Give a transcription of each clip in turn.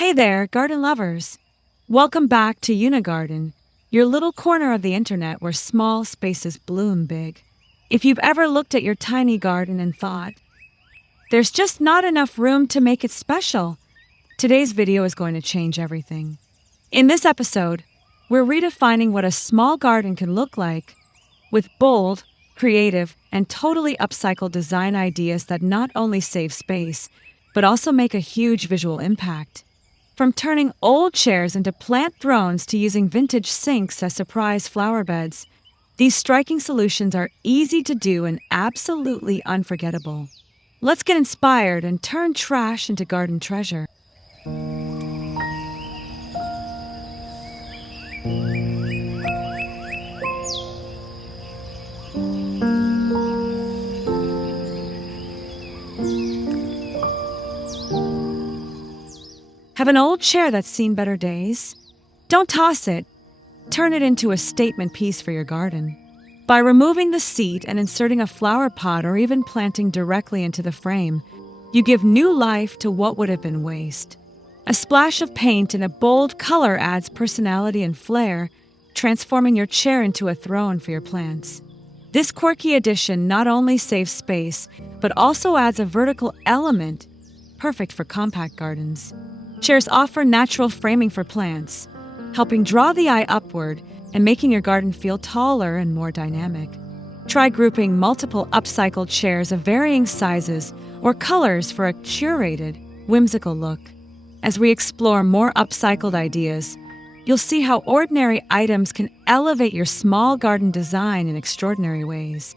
Hey there, garden lovers! Welcome back to Yuna Garden, your little corner of the internet where small spaces bloom big. If you've ever looked at your tiny garden and thought, there's just not enough room to make it special, today's video is going to change everything. In this episode, we're redefining what a small garden can look like with bold, creative, and totally upcycled design ideas that not only save space, but also make a huge visual impact. From turning old chairs into plant thrones to using vintage sinks as surprise flower beds, these striking solutions are easy to do and absolutely unforgettable. Let's get inspired and turn trash into garden treasure. Have an old chair that's seen better days? Don't toss it. Turn it into a statement piece for your garden. By removing the seat and inserting a flower pot or even planting directly into the frame, you give new life to what would have been waste. A splash of paint and a bold color adds personality and flair, transforming your chair into a throne for your plants. This quirky addition not only saves space, but also adds a vertical element, perfect for compact gardens. Chairs offer natural framing for plants, helping draw the eye upward and making your garden feel taller and more dynamic. Try grouping multiple upcycled chairs of varying sizes or colors for a curated, whimsical look. As we explore more upcycled ideas, you'll see how ordinary items can elevate your small garden design in extraordinary ways.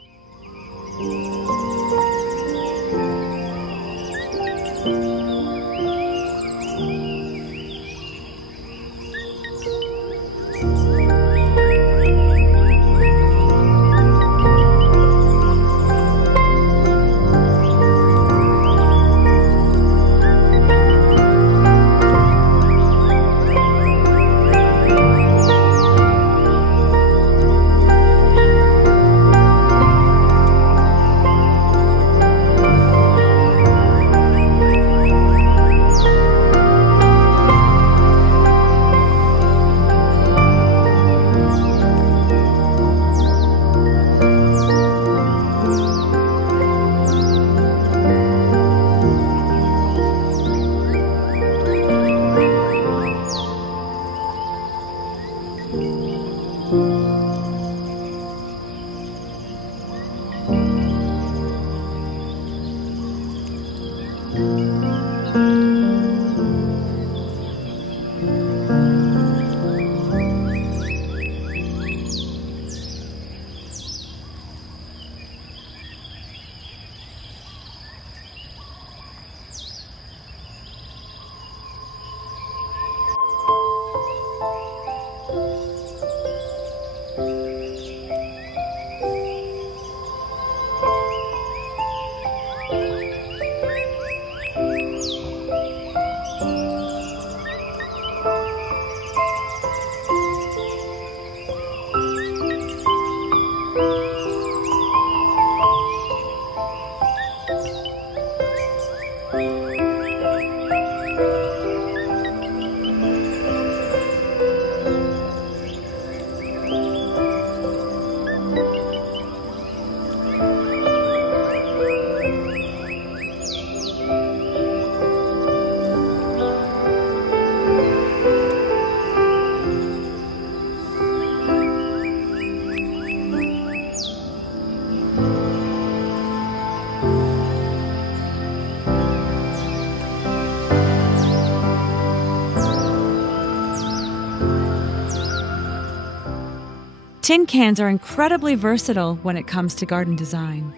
Tin cans are incredibly versatile when it comes to garden design.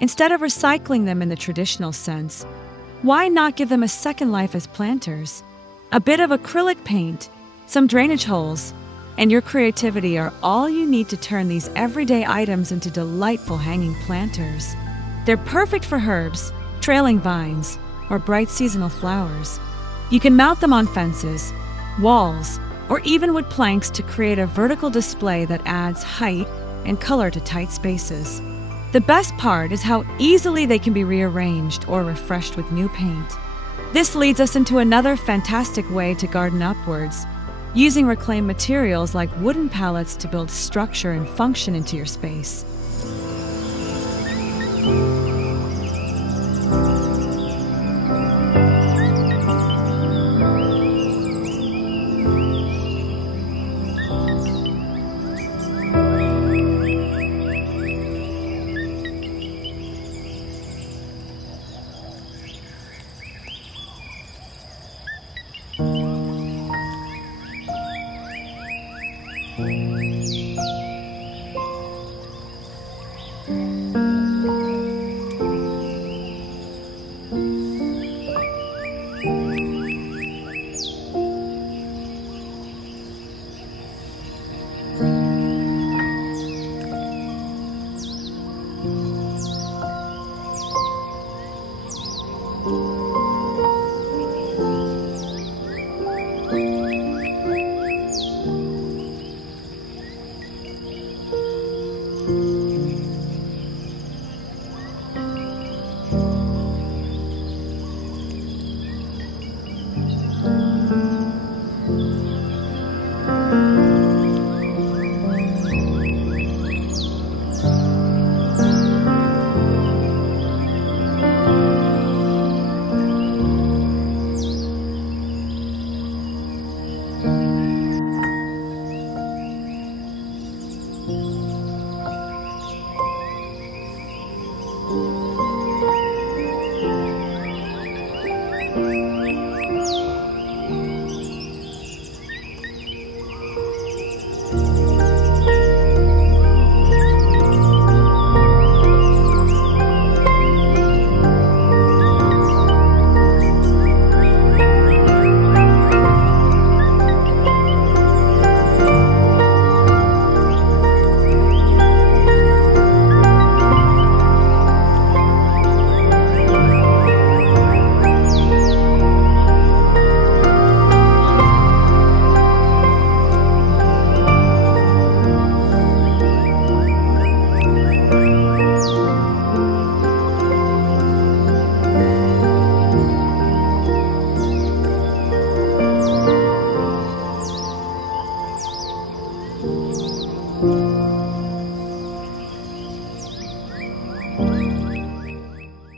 Instead of recycling them in the traditional sense, why not give them a second life as planters? A bit of acrylic paint, some drainage holes, and your creativity are all you need to turn these everyday items into delightful hanging planters. They're perfect for herbs, trailing vines, or bright seasonal flowers. You can mount them on fences, walls, or even wood planks to create a vertical display that adds height and color to tight spaces. The best part is how easily they can be rearranged or refreshed with new paint. This leads us into another fantastic way to garden upwards, using reclaimed materials like wooden pallets to build structure and function into your space.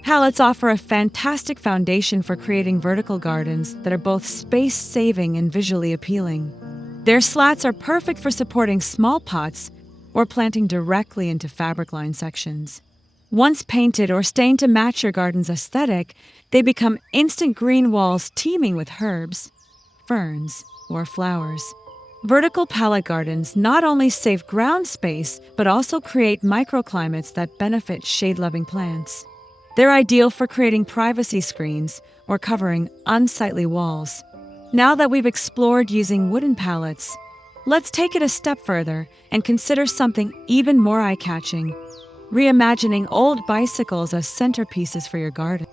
Pallets offer a fantastic foundation for creating vertical gardens that are both space-saving and visually appealing. Their slats are perfect for supporting small pots or planting directly into fabric-lined sections. Once painted or stained to match your garden's aesthetic, they become instant green walls teeming with herbs, ferns, or flowers. Vertical pallet gardens not only save ground space, but also create microclimates that benefit shade-loving plants. They're ideal for creating privacy screens or covering unsightly walls. Now that we've explored using wooden pallets, let's take it a step further and consider something even more eye-catching: reimagining old bicycles as centerpieces for your garden.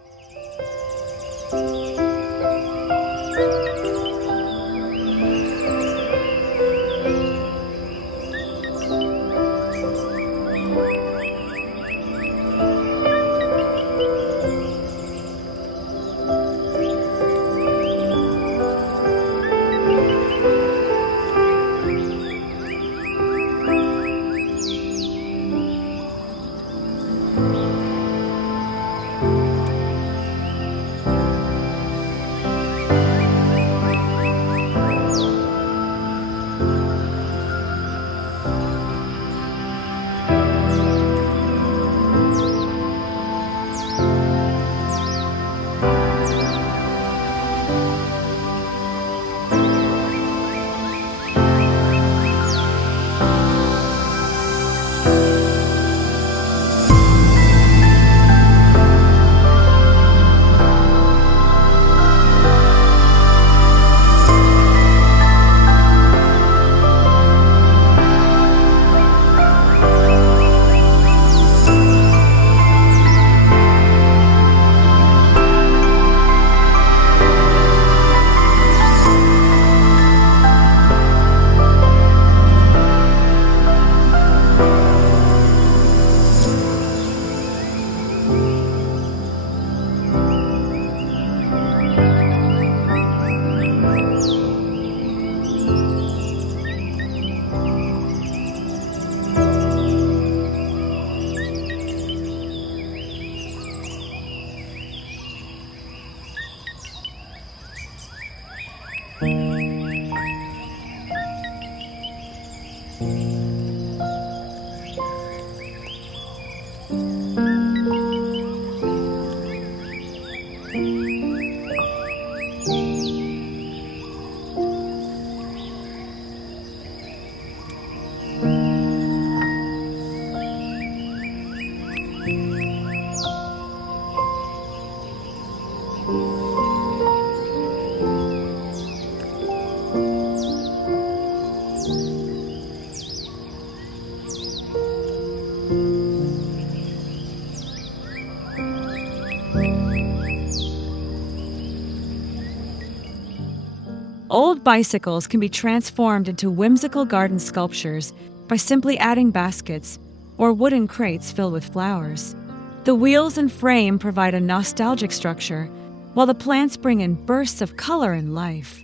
Old bicycles can be transformed into whimsical garden sculptures by simply adding baskets or wooden crates filled with flowers. The wheels and frame provide a nostalgic structure, while the plants bring in bursts of color and life.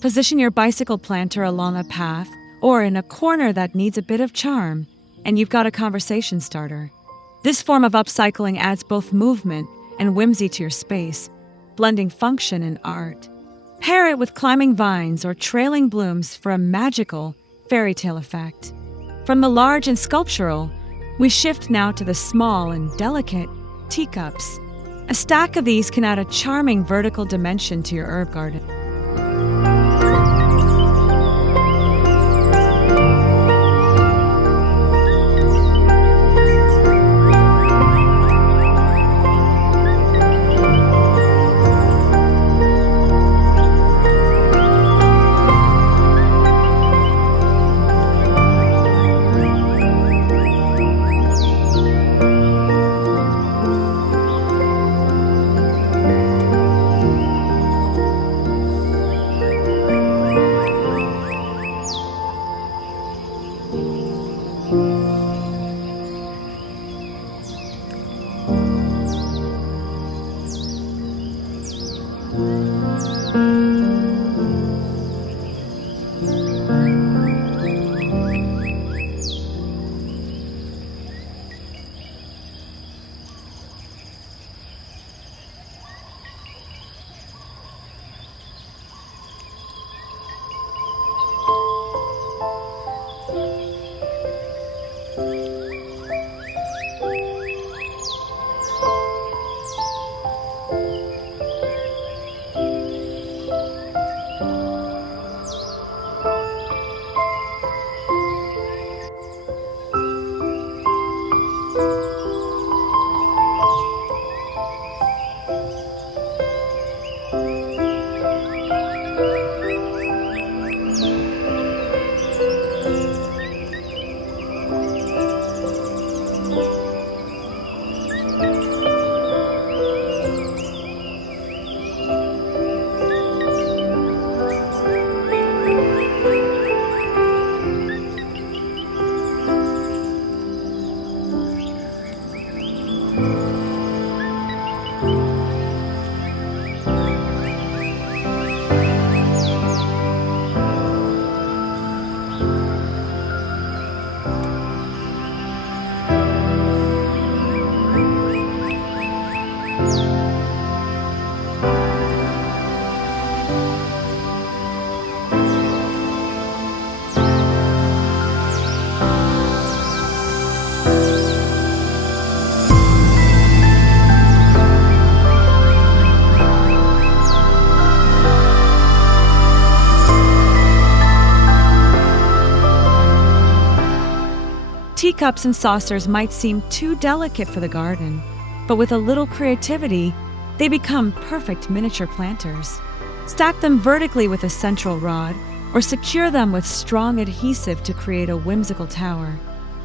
Position your bicycle planter along a path or in a corner that needs a bit of charm, and you've got a conversation starter. This form of upcycling adds both movement and whimsy to your space, blending function and art. Pair it with climbing vines or trailing blooms for a magical fairy tale effect. From the large and sculptural, we shift now to the small and delicate teacups. A stack of these can add a charming vertical dimension to your herb garden. Teacups and saucers might seem too delicate for the garden, but with a little creativity, they become perfect miniature planters. Stack them vertically with a central rod, or secure them with strong adhesive to create a whimsical tower.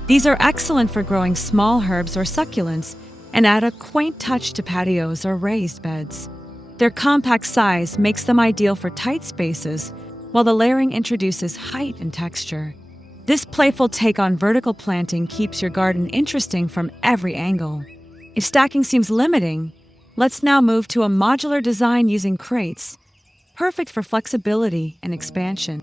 These are excellent for growing small herbs or succulents and add a quaint touch to patios or raised beds. Their compact size makes them ideal for tight spaces, while the layering introduces height and texture. This playful take on vertical planting keeps your garden interesting from every angle. If stacking seems limiting, let's now move to a modular design using crates, perfect for flexibility and expansion.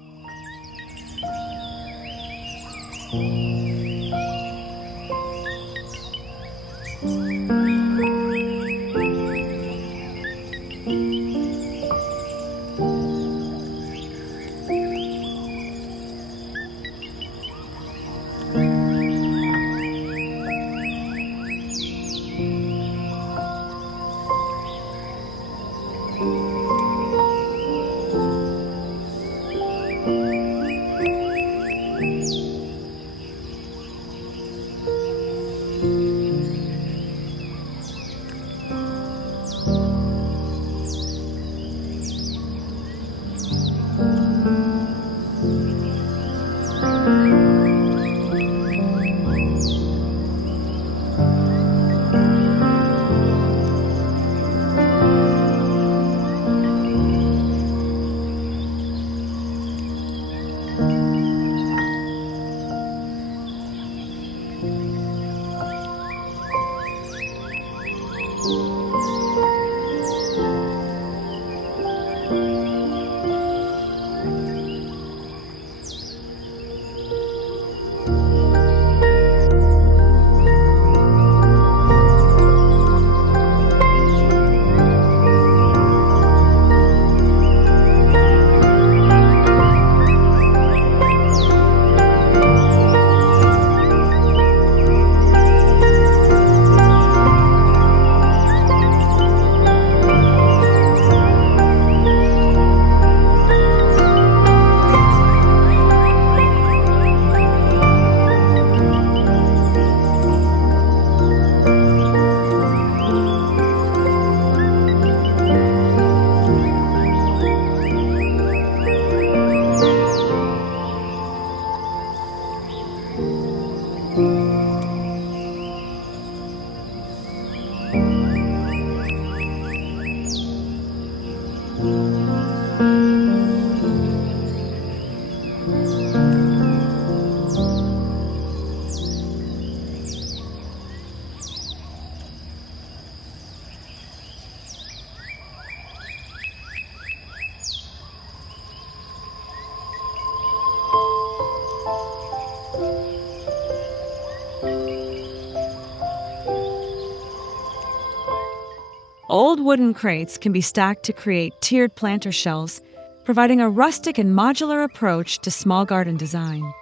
wooden crates can be stacked to create tiered planter shelves, providing a rustic and modular approach to small garden design.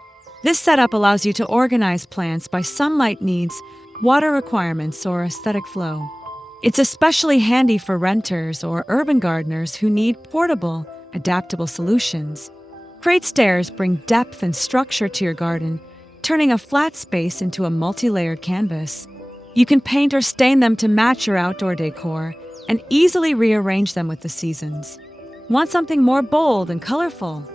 This setup allows you to organize plants by sunlight needs, water requirements, or aesthetic flow. It's especially handy for renters or urban gardeners who need portable, adaptable solutions. Crate stairs bring depth and structure to your garden, turning a flat space into a multi-layered canvas. You can paint or stain them to match your outdoor decor and easily rearrange them with the seasons. Want something more bold and colorful?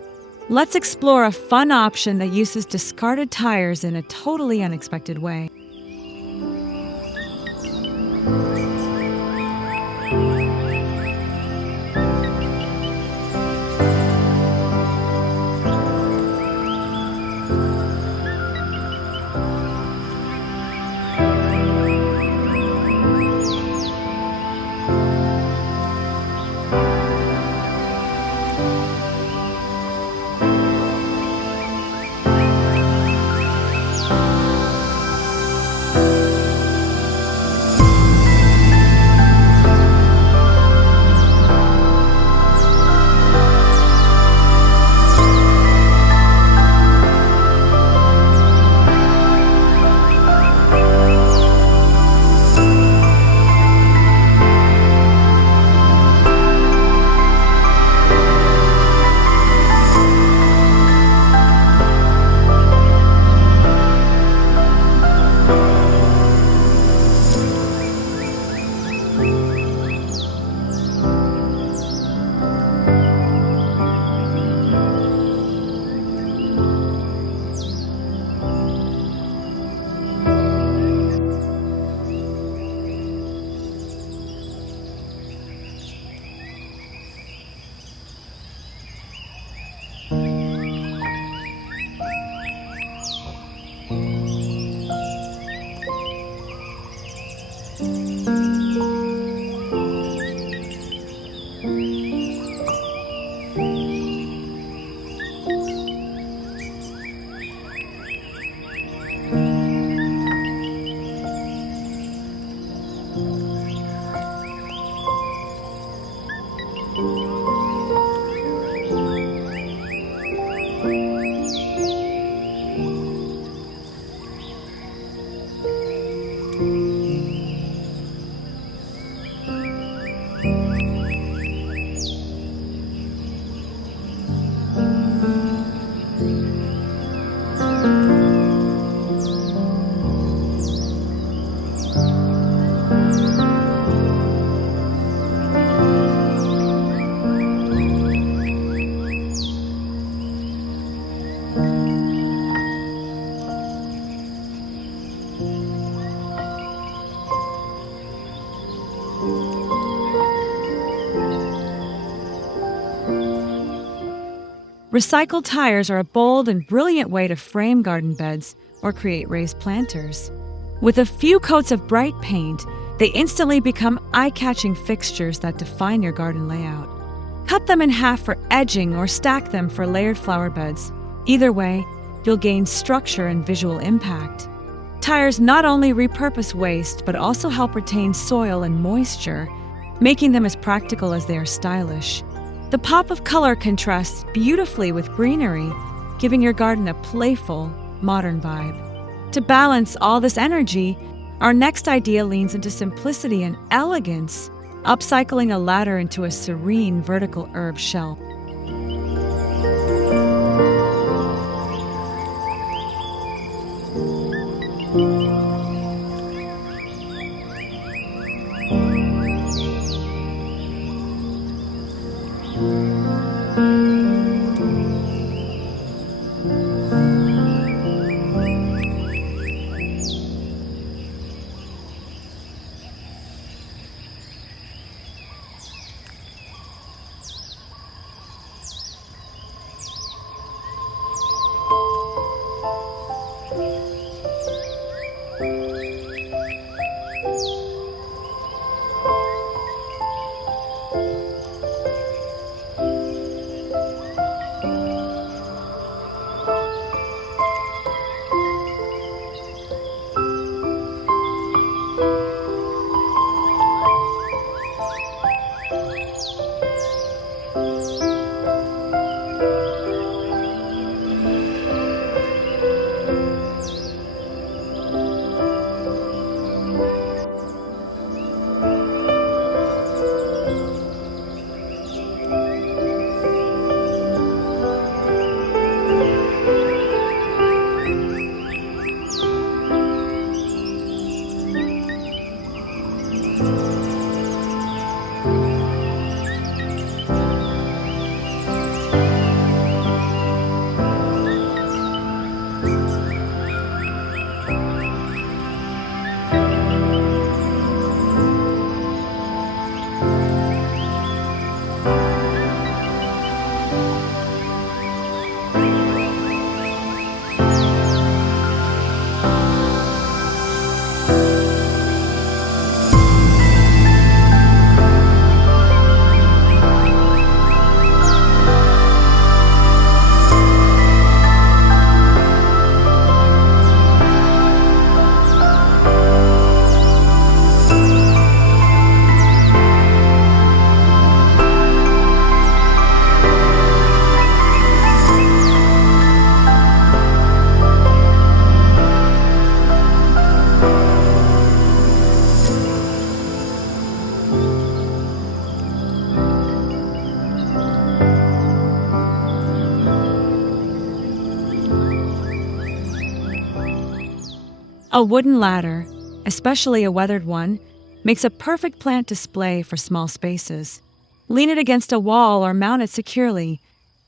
Let's explore a fun option that uses discarded tires in a totally unexpected way. Recycled tires are a bold and brilliant way to frame garden beds or create raised planters. With a few coats of bright paint, they instantly become eye-catching fixtures that define your garden layout. Cut them in half for edging or stack them for layered flower beds. Either way, you'll gain structure and visual impact. Tires not only repurpose waste, but also help retain soil and moisture, making them as practical as they are stylish. The pop of color contrasts beautifully with greenery, giving your garden a playful, modern vibe. To balance all this energy, our next idea leans into simplicity and elegance, upcycling a ladder into a serene vertical herb shelf. A wooden ladder, especially a weathered one, makes a perfect plant display for small spaces. Lean it against a wall or mount it securely,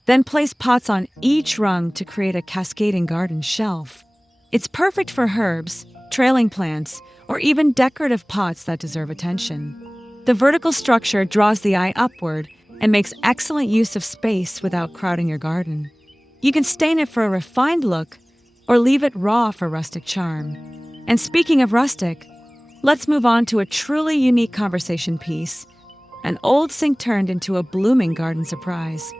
then place pots on each rung to create a cascading garden shelf. It's perfect for herbs, trailing plants, or even decorative pots that deserve attention. The vertical structure draws the eye upward and makes excellent use of space without crowding your garden. You can stain it for a refined look or leave it raw for rustic charm. And speaking of rustic, let's move on to a truly unique conversation piece, an old sink turned into a blooming garden surprise.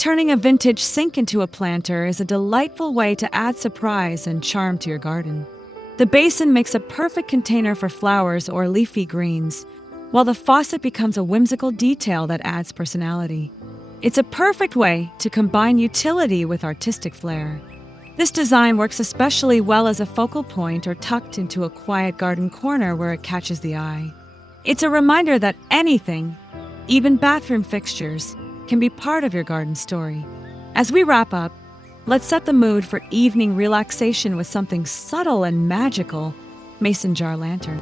Turning a vintage sink into a planter is a delightful way to add surprise and charm to your garden. The basin makes a perfect container for flowers or leafy greens, while the faucet becomes a whimsical detail that adds personality. It's a perfect way to combine utility with artistic flair. This design works especially well as a focal point or tucked into a quiet garden corner where it catches the eye. It's a reminder that anything, even bathroom fixtures, can be part of your garden story. As we wrap up, let's set the mood for evening relaxation with something subtle and magical, mason jar lantern.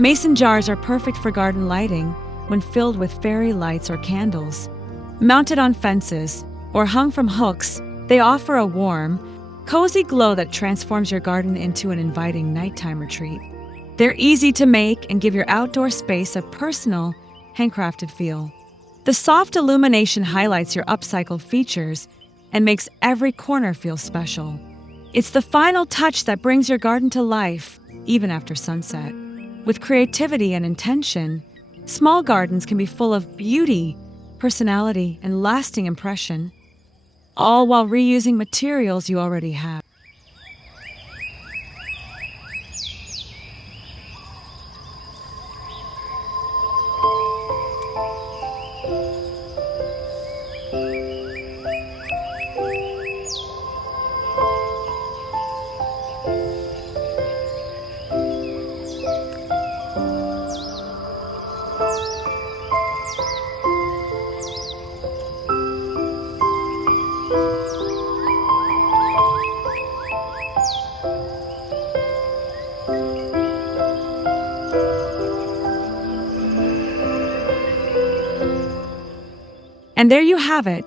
Mason jars are perfect for garden lighting when filled with fairy lights or candles. Mounted on fences or hung from hooks, they offer a warm, cozy glow that transforms your garden into an inviting nighttime retreat. They're easy to make and give your outdoor space a personal, handcrafted feel. The soft illumination highlights your upcycled features and makes every corner feel special. It's the final touch that brings your garden to life, even after sunset. With creativity and intention, small gardens can be full of beauty, personality, and lasting impression, all while reusing materials you already have. And there you have it,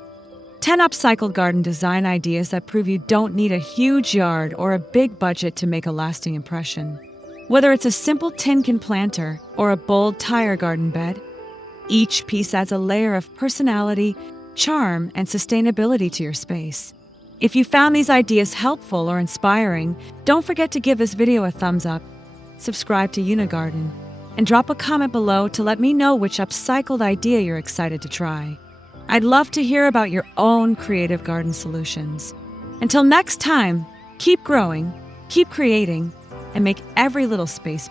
10 upcycled garden design ideas that prove you don't need a huge yard or a big budget to make a lasting impression. Whether it's a simple tin can planter or a bold tire garden bed, each piece adds a layer of personality, charm, and sustainability to your space. If you found these ideas helpful or inspiring, don't forget to give this video a thumbs up, subscribe to Yuna Garden, and drop a comment below to let me know which upcycled idea you're excited to try. I'd love to hear about your own creative garden solutions. Until next time, keep growing, keep creating, and make every little space